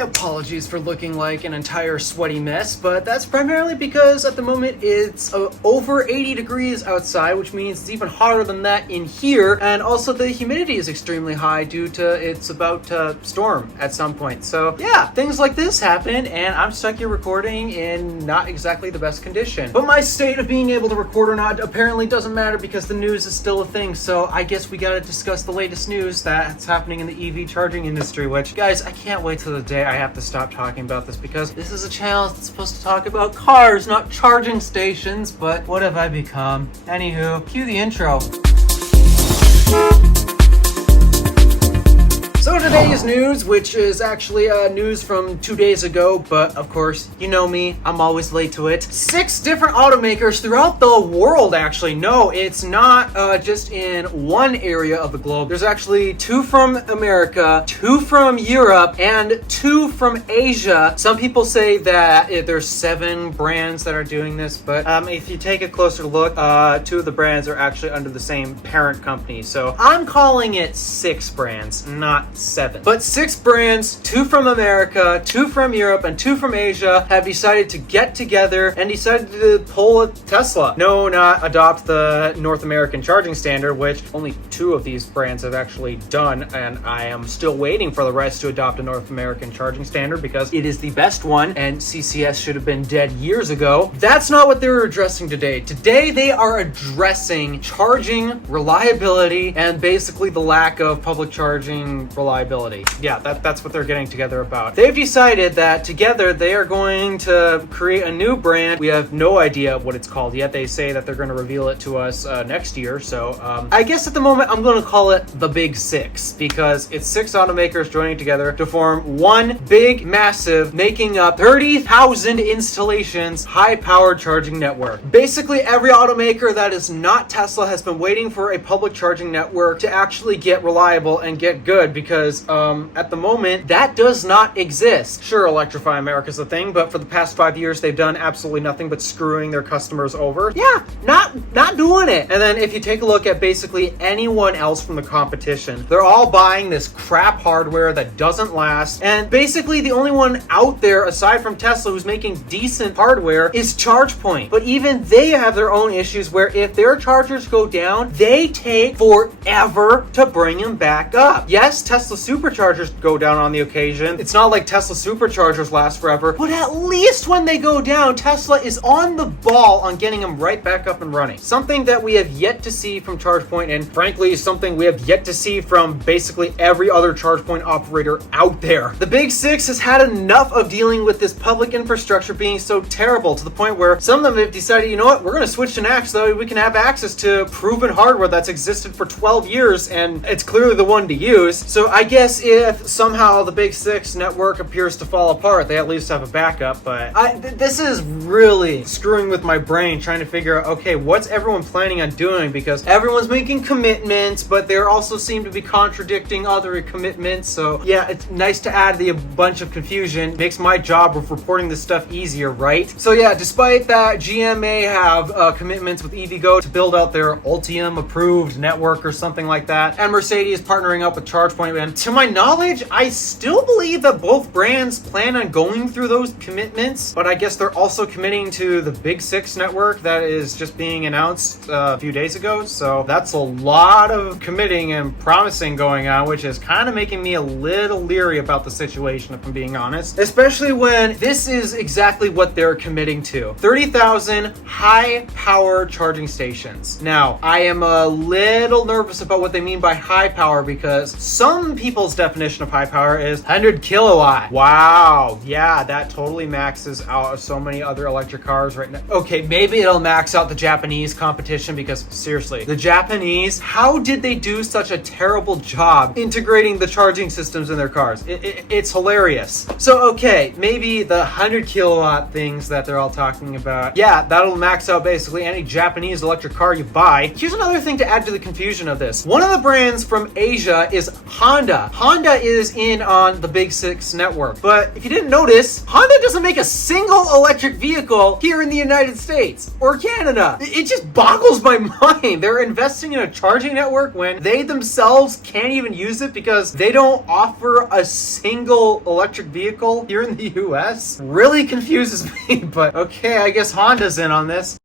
apologies for looking like an entire sweaty mess, but that's primarily because at the moment it's over 80 degrees outside, which means it's even hotter than that in here, and also the humidity is extremely high due to it's about to storm at some point. So yeah, things like this happen, and I'm stuck here recording in not exactly the best condition. But my state of being able to record or not apparently doesn't matter because the news is still a thing, so I guess we gotta discuss the latest news that's happening in the EV charging industry, which, guys, I can't wait till the day I have to stop talking about this because this is a channel that's supposed to talk about cars, not charging stations, but what have I become? Anywho, cue the intro. So today's news, which is actually news from 2 days ago, but of course, you know me, I'm always late to it. 6 different automakers throughout the world, actually. No, it's not just in one area of the globe. There's actually 2 from America, 2 from Europe, and 2 from Asia. Some people say that there's 7 brands that are doing this, but if you take a closer look, 2 of the brands are actually under the same parent company. So I'm calling it 6 brands, not 7. But 6 brands, 2 from America, 2 from Europe, and 2 from Asia have decided to get together and decided to pull a Tesla. No, not adopt the North American charging standard, which only 2 of these brands have actually done, and I am still waiting for the rest to adopt a North American charging standard because it is the best one, and CCS should have been dead years ago. That's not what they're addressing today. Today, they are addressing charging reliability and basically the lack of public charging reliability. Yeah, that's what they're getting together about. They've decided that together they are going to create a new brand. We have no idea what it's called yet. They say that they're going to reveal it to us next year. So I guess at the moment I'm going to call it the Big 6 because it's 6 automakers joining together to form one big, massive, making up 30,000 installations, high-powered charging network. Basically, every automaker that is not Tesla has been waiting for a public charging network to actually get reliable and get good because at the moment, that does not exist. Sure, Electrify America's a thing, but for the past 5 years, they've done absolutely nothing but screwing their customers over. Yeah, not doing it. And then if you take a look at basically anyone else from the competition, they're all buying this crap hardware that doesn't last. And basically the only one out there, aside from Tesla, who's making decent hardware is ChargePoint. But even they have their own issues where if their chargers go down, they take forever to bring them back up. Yes, Tesla superchargers go down on the occasion. It's not like Tesla superchargers last forever, but at least when they go down, Tesla is on the ball on getting them right back up and running. Something that we have yet to see from ChargePoint, and frankly, something we have yet to see from basically every other ChargePoint operator out there. The Big 6 has had enough of dealing with this public infrastructure being so terrible to the point where some of them have decided, you know what, we're going to switch to NACS so we can have access to proven hardware that's existed for 12 years, and it's clearly the one to use. So I guess if somehow the Big 6 network appears to fall apart, they at least have a backup, but this is really screwing with my brain trying to figure out, okay, what's everyone planning on doing? Because everyone's making commitments, but they also seem to be contradicting other commitments. So yeah, it's nice to add a bunch of confusion. Makes my job of reporting this stuff easier, right? So yeah, despite that, GM may have commitments with EVgo to build out their Ultium approved network or something like that, and Mercedes partnering up with ChargePoint. And to my knowledge, I still believe that both brands plan on going through those commitments, but I guess they're also committing to the Big 6 network that is just being announced a few days ago. So that's a lot of committing and promising going on, which is kind of making me a little leery about the situation, if I'm being honest, especially when this is exactly what they're committing to. 30,000 high-power charging stations. Now, I am a little nervous about what they mean by high power because some people's definition of high power is 100 kilowatt. Wow. Yeah, that totally maxes out so many other electric cars right now. Okay, maybe it'll max out the Japanese competition because seriously, the Japanese, how did they do such a terrible job integrating the charging systems in their cars? It's hilarious. So, okay, maybe the 100 kilowatt things that they're all talking about, yeah, that'll max out basically any Japanese electric car you buy. Here's another thing to add to the confusion of this. One of the brands from Asia is Honda Honda. Honda is in on the Big Six network. But if you didn't notice, Honda doesn't make a single electric vehicle here in the United States or Canada. It just boggles my mind. They're investing in a charging network when they themselves can't even use it because they don't offer a single electric vehicle here in the US. Really confuses me, but okay, I guess Honda's in on this.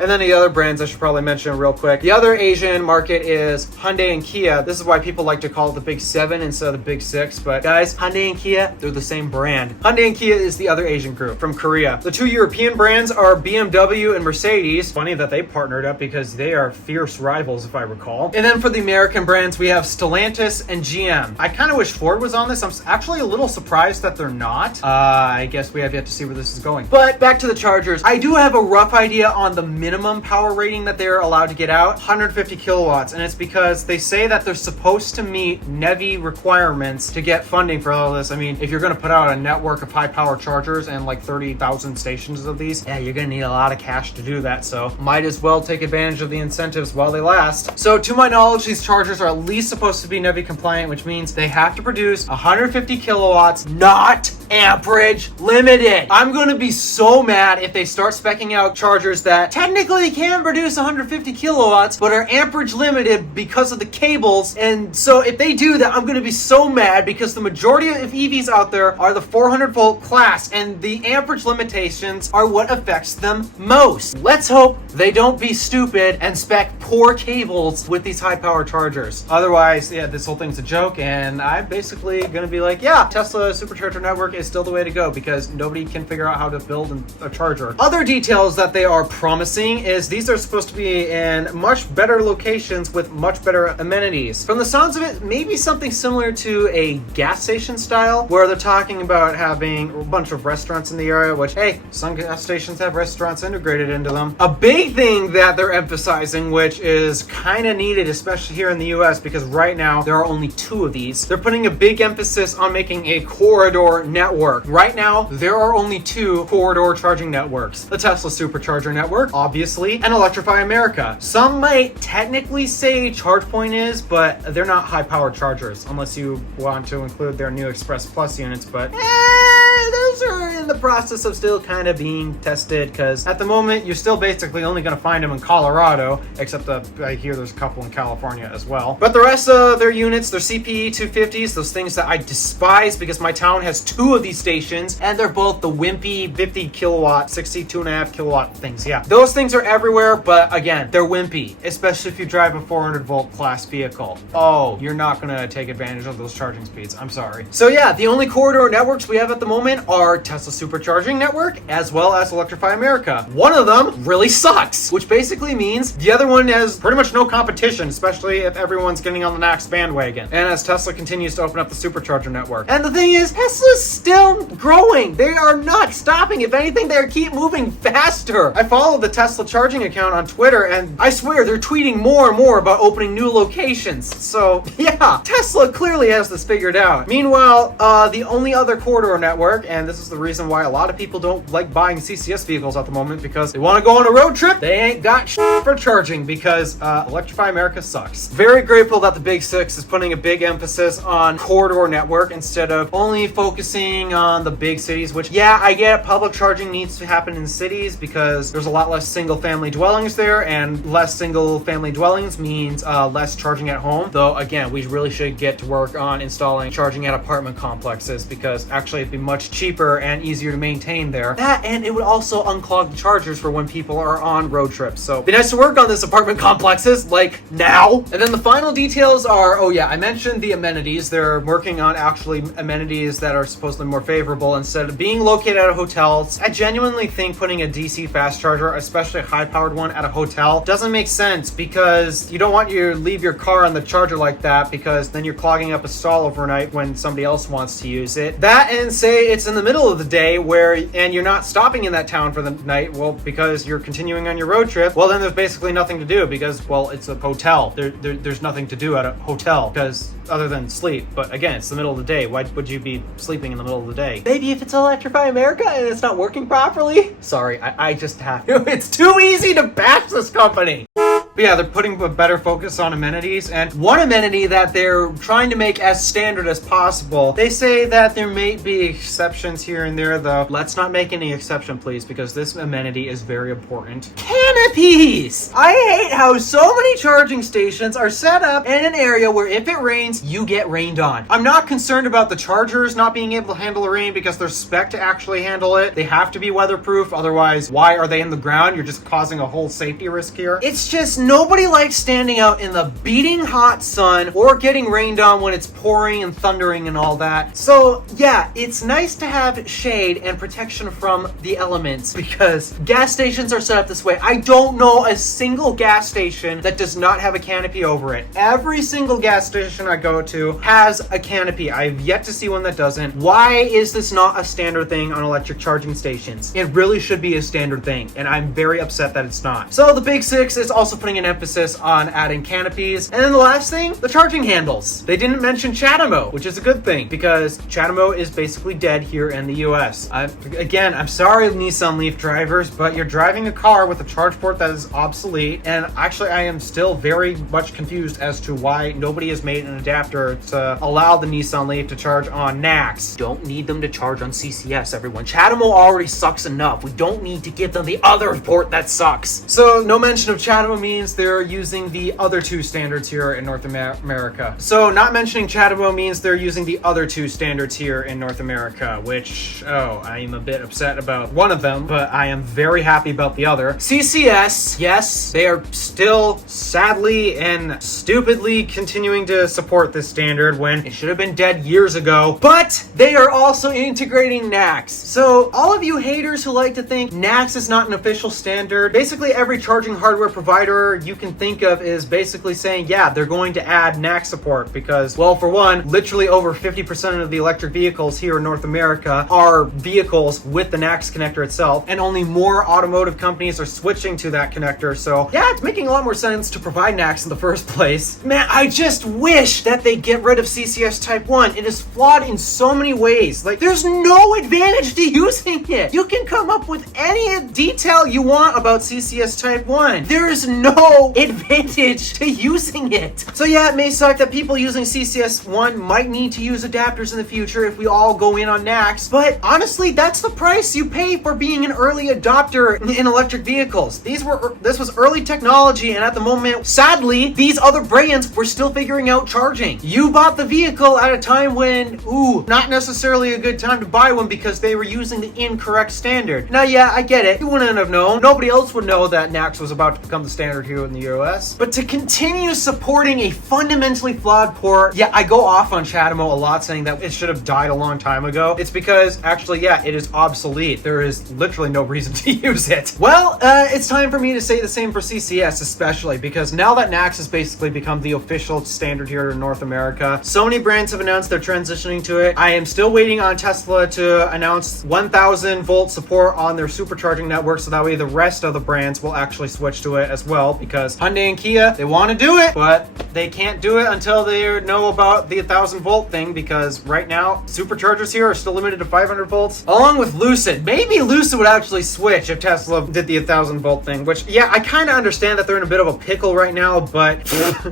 And then the other brands I should probably mention real quick. The other Asian market is Hyundai and Kia. This is why people like to call it the Big Seven instead of the Big Six. But guys, Hyundai and Kia, they're the same brand. Hyundai and Kia is the other Asian group from Korea. The two European brands are BMW and Mercedes. Funny that they partnered up because they are fierce rivals, if I recall. And then for the American brands, we have Stellantis and GM. I kind of wish Ford was on this. I'm actually a little surprised that they're not. I guess we have yet to see where this is going. But back to the chargers. I do have a rough idea on the minimum power rating that they're allowed to get out, 150 kilowatts, and it's because they say that they're supposed to meet NEVI requirements to get funding for all this. I mean, if you're going to put out a network of high power chargers and like 30,000 stations of these, yeah, you're going to need a lot of cash to do that, so might as well take advantage of the incentives while they last. So to my knowledge, these chargers are at least supposed to be NEVI compliant, which means they have to produce 150 kilowatts, not amperage limited. I'm going to be so mad if they start speccing out chargers that technically can produce 150 kilowatts, but are amperage limited because of the cables. And so if they do that, I'm going to be so mad because the majority of EVs out there are the 400 volt class, and the amperage limitations are what affects them most. Let's hope they don't be stupid and spec poor cables with these high power chargers. Otherwise, yeah, this whole thing's a joke, and I'm basically going to be like, yeah, Tesla supercharger network is still the way to go because nobody can figure out how to build a charger. Other details that they are promising is these are supposed to be in much better locations with much better amenities. From the sounds of it, maybe something similar to a gas station style, where they're talking about having a bunch of restaurants in the area, which, hey, some gas stations have restaurants integrated into them. A big thing that they're emphasizing, which is kind of needed, especially here in the US, because right now there are only 2 of these. They're putting a big emphasis on making a corridor network. Right now, there are only 2 corridor charging networks. The Tesla Supercharger Network, obviously, and Electrify America. Some might technically say ChargePoint is, but they're not high-powered chargers, unless you want to include their new Express Plus units, but those are in the process of still kind of being tested, because at the moment, you're still basically only going to find them in Colorado, except I hear there's a couple in California as well. But the rest of their units, their CPE 250s, those things that I despise because my town has 2 of these stations, and they're both the wimpy 50 kilowatt, 62.5 kilowatt things. Yeah, those things are everywhere, but again, they're wimpy, especially if you drive a 400 volt class vehicle. Oh, you're not going to take advantage of those charging speeds. I'm sorry. So yeah, the only corridor networks we have at the moment are Tesla Supercharging Network as well as Electrify America. One of them really sucks, which basically means the other one has pretty much no competition, especially if everyone's getting on the next bandwagon. And as Tesla continues to open up the supercharger network. And the thing is, Tesla's still growing. They are not stopping. If anything, they keep moving faster. I follow the Tesla charging account on Twitter, and I swear they're tweeting more and more about opening new locations. So yeah, Tesla clearly has this figured out. Meanwhile, the only other corridor network, and this is the reason why a lot of people don't like buying CCS vehicles at the moment, because they want to go on a road trip, they ain't got shit for charging because Electrify America sucks. Very grateful that the Big Six is putting a big emphasis on corridor network instead of only focusing on the big cities, which, yeah, I get public charging needs to happen in cities because there's a lot less single family dwellings there, and less single family dwellings means less charging at home. Though again, we really should get to work on installing charging at apartment complexes, because actually it'd be much cheaper and easier to maintain there. That, and it would also unclog the chargers for when people are on road trips. So it'd be nice to work on this apartment complexes like now. And then the final details are, oh yeah, I mentioned the amenities. They're working on actually amenities that are supposedly more favorable instead of being located at hotels. I genuinely think putting a DC fast charger, especially a high powered one, at a hotel doesn't make sense, because you don't want you to leave your car on the charger like that, because then you're clogging up a stall overnight when somebody else wants to use it. That, and say it's in the middle of the day and you're not stopping in that town for the night, well, because you're continuing on your road trip, well, then there's basically nothing to do, because, well, it's a hotel. There's nothing to do at a hotel, because other than sleep. But again, it's the middle of the day. Why would you be sleeping in the middle of the day? Maybe if it's Electrify America and it's not working properly? Sorry, I just have to. It's too easy to bash this company. But yeah, they're putting a better focus on amenities, and one amenity that they're trying to make as standard as possible. They say that there may be exceptions here and there, though. Let's not make any exception, please, because this amenity is very important. Canopies! I hate how so many charging stations are set up in an area where if it rains, you get rained on. I'm not concerned about the chargers not being able to handle the rain because they're spec to actually handle it. They have to be weatherproof, otherwise, why are they in the ground? You're just causing a whole safety risk here. It's just nobody likes standing out in the beating hot sun or getting rained on when it's pouring and thundering and all that. So yeah, it's nice to have shade and protection from the elements because gas stations are set up this way. I don't know a single gas station that does not have a canopy over it. Every single gas station I go to has a canopy. I've yet to see one that doesn't. Why is this not a standard thing on electric charging stations? It really should be a standard thing, and I'm very upset that it's not. So the Big Six is also putting an emphasis on adding canopies. And then the last thing, the charging handles. They didn't mention CHAdeMO, which is a good thing because CHAdeMO is basically dead here in the US. Again, I'm sorry, Nissan Leaf drivers, but you're driving a car with a charge port that is obsolete, and actually I am still very much confused as to why nobody has made an adapter to allow the Nissan Leaf to charge on NACS. Don't need them to charge on CCS, everyone. CHAdeMO already sucks enough. We don't need to give them the other port that sucks. So no mention of CHAdeMO means they're using the other two standards here in North America. So not mentioning CHAdeMO means they're using the other two standards here in North America, which, I'm a bit upset about one of them, but I am very happy about the other. CCS, yes, they are still sadly and stupidly continuing to support this standard when it should have been dead years ago, but they are also integrating NACS. So all of you haters who like to think NACS is not an official standard, basically every charging hardware provider you can think of is basically saying, yeah, they're going to add NACS support because, well, for one, literally over 50% of the electric vehicles here in North America are vehicles with the NACS connector itself, and only more automotive companies are switching to that connector. So yeah, it's making a lot more sense to provide NACS in the first place. Man, I just wish that they get rid of CCS Type 1. It is flawed in so many ways. Like, there's no advantage to using it. You can come up with any detail you want about CCS Type 1. There is no advantage to using it. So yeah, it may suck that people using CCS 1 might need to use adapters in the future if we all go in on NACS, but honestly, that's the price you pay for being an early adopter in electric vehicles. This was early technology, and at the moment, sadly, these other brands were still figuring out charging. You bought the vehicle at a time when, not necessarily a good time to buy one because they were using the incorrect standard. Now, yeah, I get it. You wouldn't have known. Nobody else would know that NACS was about to become the standard here in the US. But to continue supporting a fundamentally flawed port, yeah, I go off on CHAdeMO a lot saying that it should have died a long time ago. It's because, actually, yeah, it is obsolete. There is literally no reason to use it. Well, it's time for me to say the same for CCS, especially because now that NACS has basically become the official standard here in North America, so many brands have announced they're transitioning to it. I am still waiting on Tesla to announce 1000 volt support on their supercharging network, so that way the rest of the brands will actually switch to it as well, because Hyundai and Kia, they want to do it, but they can't do it until they know about the 1000 volt thing, because right now superchargers here are still limited to 500 volts, along with Lucid. Maybe Lucid would actually switch if Tesla did the 1000 volt thing, which, yeah, I kind of understand that they're in a bit of a pickle right now, but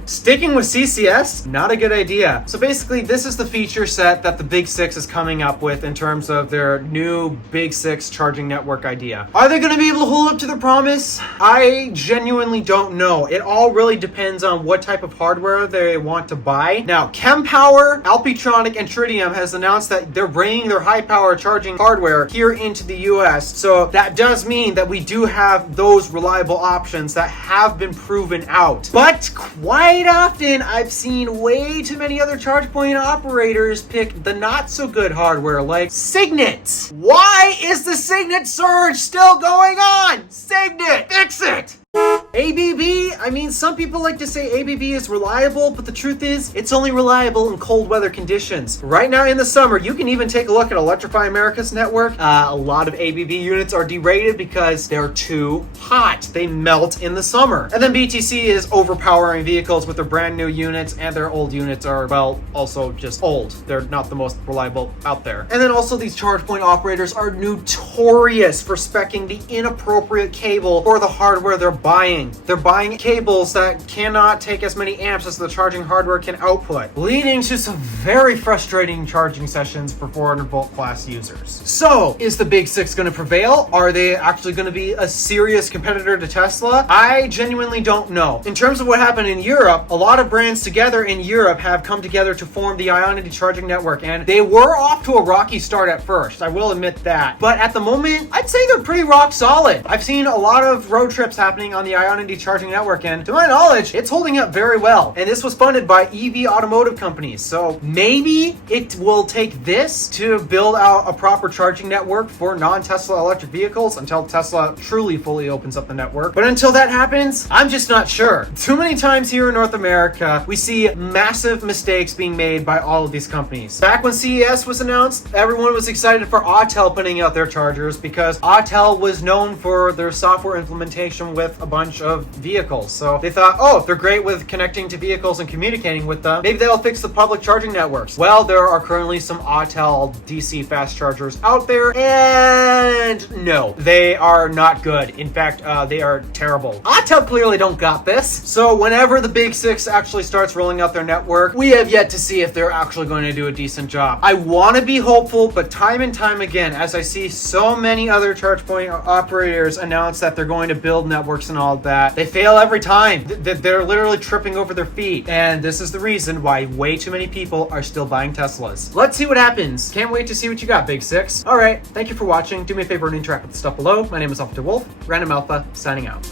sticking with CCS, not a good idea. So basically, this is the feature set that the Big Six is coming up with in terms of their new Big Six charging network idea. Are they going to be able to hold up to their promise? I genuinely don't know. It all really depends on what type of hardware they want to buy. Now, Kempower, Alpitronic, and Tritium has announced that they're bringing their high power charging hardware here into the US. So that does mean that we do have those reliable options that have been proven out. But quite often, I've seen way too many other charge point operators pick the not so good hardware like Signet. Why is the Signet surge still going on? Signet, fix it! ABB, I mean, some people like to say ABB is reliable, but the truth is, it's only reliable in cold weather conditions. Right now in the summer, you can even take a look at Electrify America's network. A lot of ABB units are derated because they're too hot. They melt in the summer. And then BTC is overpowering vehicles with their brand new units, and their old units are, well, also just old. They're not the most reliable out there. And then also these charge point operators are notorious for speccing the inappropriate cable for the hardware they're buying. They're buying cables that cannot take as many amps as the charging hardware can output, leading to some very frustrating charging sessions for 400 volt class users. So, is the Big Six going to prevail? Are they actually going to be a serious competitor to Tesla? I genuinely don't know. In terms of what happened in Europe, a lot of brands together in Europe have come together to form the Ionity charging network, and they were off to a rocky start at first, I will admit that. But at the moment, I'd say they're pretty rock solid. I've seen a lot of road trips happening on the Ionity charging network, and to my knowledge, it's holding up very well. And this was funded by EV automotive companies, so maybe it will take this to build out a proper charging network for non-Tesla electric vehicles until Tesla truly fully opens up the network. But until that happens, I'm just not sure. Too many times here in North America, we see massive mistakes being made by all of these companies. Back when CES was announced, everyone was excited for Autel putting out their chargers because Autel was known for their software implementation with a bunch of vehicles. So they thought, oh, if they're great with connecting to vehicles and communicating with them, maybe that'll fix the public charging networks. Well, there are currently some Autel DC fast chargers out there, and no, they are not good. In fact, they are terrible. Autel clearly don't got this. So whenever the Big Six actually starts rolling out their network, we have yet to see if they're actually going to do a decent job. I want to be hopeful, but time and time again, as I see so many other charge point operators announce that they're going to build networks and all that, they fail every time. They're literally tripping over their feet. And this is the reason why way too many people are still buying Teslas. Let's see what happens. Can't wait to see what you got, Big Six. All right, thank you for watching. Do me a favor and interact with the stuff below. My name is DeWolf, Random Alpha, signing out.